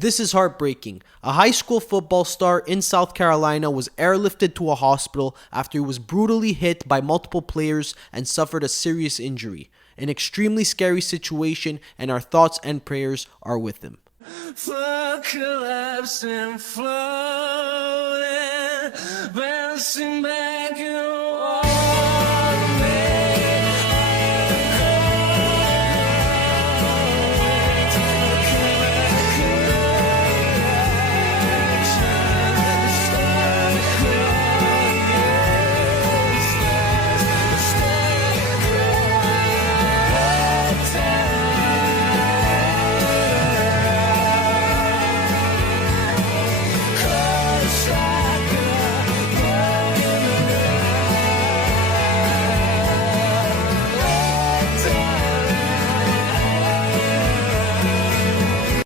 This is heartbreaking. A high school football star in South Carolina was airlifted to a hospital after he was brutally hit by multiple players and suffered a serious injury. An extremely scary situation, and our thoughts and prayers are with him. Flood collapsing, floating, bouncing back and